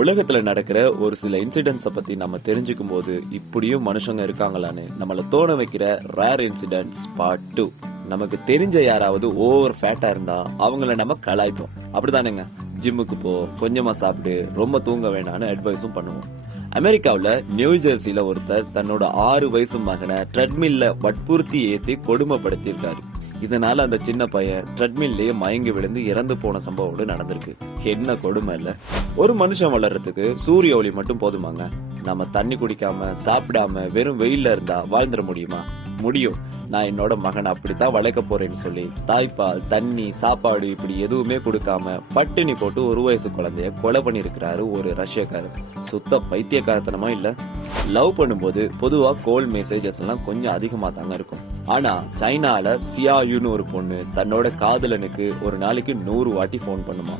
உலகத்துல நடக்கிற ஒரு சில இன்சிடென்ட்ஸ பத்தி நம்ம தெரிஞ்சுக்கும் போது இப்படியும் மனுஷங்க இருக்காங்களான்னு நம்மள தோண வைக்கிற ரேர் இன்சிடென்ட்ஸ் பார்ட் 2. நமக்கு தெரிஞ்ச யாராவது ஓவர் ஃபேட்டா இருந்தா அவங்கள நம்ம கலாய்ப்போம், அப்படிதானுங்க? ஜிம்முக்கு போ, கொஞ்சமா சாப்பிட்டு, ரொம்ப தூங்க வேணாம்னு அட்வைஸும் பண்ணுவோம். அமெரிக்காவுல நியூ ஜெர்சில ஒருத்தர் தன்னோட 6 வயசு மகனை ட்ரெட்மில்ல வற்புறுத்தி ஏத்தி கொடுமைப்படுத்தி இருக்காரு. இதனால அந்த சின்ன பையன் ட்ரெட்மில்லையே மயங்கி விழுந்து இறந்து போன சம்பவம் நடந்திருக்கு. என்ன கொடுமை இல்ல? ஒரு மனுஷன் வளர்றதுக்கு சூரிய ஒளி மட்டும் போதுமாங்க? நம்ம தண்ணி குடிக்காம சாப்பிடாம வெறும் வெயில்ல இருந்தா வாழ்ந்துட முடியுமா? முடியும். நான் என்னோட மகனை அப்படித்தான் வளர்க்க போறேன்னு சொல்லி தாய்ப்பால், தண்ணி, சாப்பாடு இப்படி எதுவுமே கொடுக்காம பட்டினி போட்டு 1 வயசு குழந்தைய கொலை பண்ணிருக்கிறாரு ஒரு ரஷ்யக்காரர். சுத்த பைத்தியக்காரத்தனமா இல்ல? லவ் பண்ணும்போது பொதுவா கோல் மெசேஜஸ் எல்லாம் கொஞ்சம் அதிகமா தாங்க இருக்கும். ஆனா சைனால சியாயுன்னு ஒரு பொண்ணு தன்னோட காதலனுக்கு ஒரு நாளைக்கு 100 வாட்டி போன் பண்ணுமா.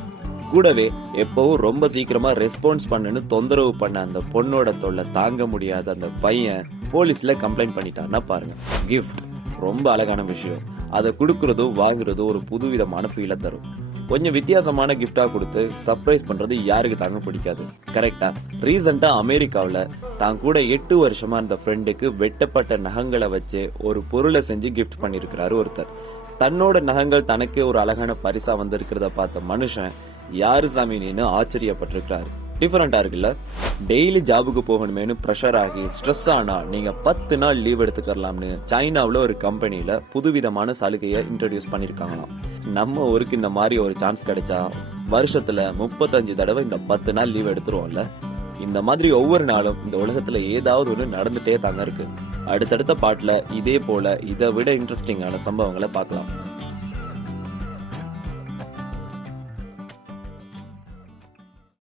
கூடவே எப்பவும் ரொம்ப சீக்கிரமா ரெஸ்பான்ஸ் பண்ணுன்னு தொந்தரவு பண்ண அந்த பொண்ணோட தொல்லை தாங்க முடியாத அந்த பையன் போலீஸ்ல கம்ப்ளைண்ட் பண்ணிட்டான்னா பாருங்க. கிஃப்ட் ரொம்ப அழகான விஷயம். அதை கொடுக்கறதும் வாங்குறதும் ஒரு புதுவிதமான ஃபீலை தரும். கொஞ்சம் வித்தியாசமான கிஃப்டா கொடுத்து சர்ப்ரைஸ் பண்றது யாருக்கு தாங்க பிடிக்காது, கரெக்டா? ரீசெண்டா அமெரிக்காவுல தான் கூட 8 வருஷமா அந்த ஃப்ரெண்டுக்கு வெட்டப்பட்ட நகங்களை வச்சு ஒரு பொருளை செஞ்சு கிஃப்ட் பண்ணிருக்கிறாரு ஒருத்தர். தன்னோட நகங்கள் தனக்கே ஒரு அழகான பரிசா வந்திருக்கிறத பார்த்த மனுஷன் யாரு சாமி நீன்னு ஆச்சரியப்பட்டிருக்கிறாரு. டிஃபரெண்டா இருக்குல்ல? டெய்லி ஜாபுக்கு போகணுமேனு ப்ரெஷர் ஆகி ஸ்ட்ரெஸ் ஆனா நீங்க 10 நாள் லீவ் எடுத்துக்கலாம்னு சைனாவுல ஒரு கம்பெனில புதுவிதமான சலுகையை இன்ட்ரோடியூஸ் பண்ணிருக்காங்களாம். நம்ம ஊருக்கு இந்த மாதிரி ஒரு சான்ஸ் கிடைச்சா வருஷத்துல 35 தடவை இந்த 10 நாள் லீவ் எடுத்துருவோம்ல. இந்த மாதிரி ஒவ்வொரு நாளும் இந்த உலகத்துல ஏதாவது ஒண்ணு நடந்துட்டே தாங்க இருக்கு. அடுத்தடுத்த பாட்டுல இதே போல இதை விட இன்ட்ரெஸ்டிங்கான சம்பவங்களை பார்க்கலாம்.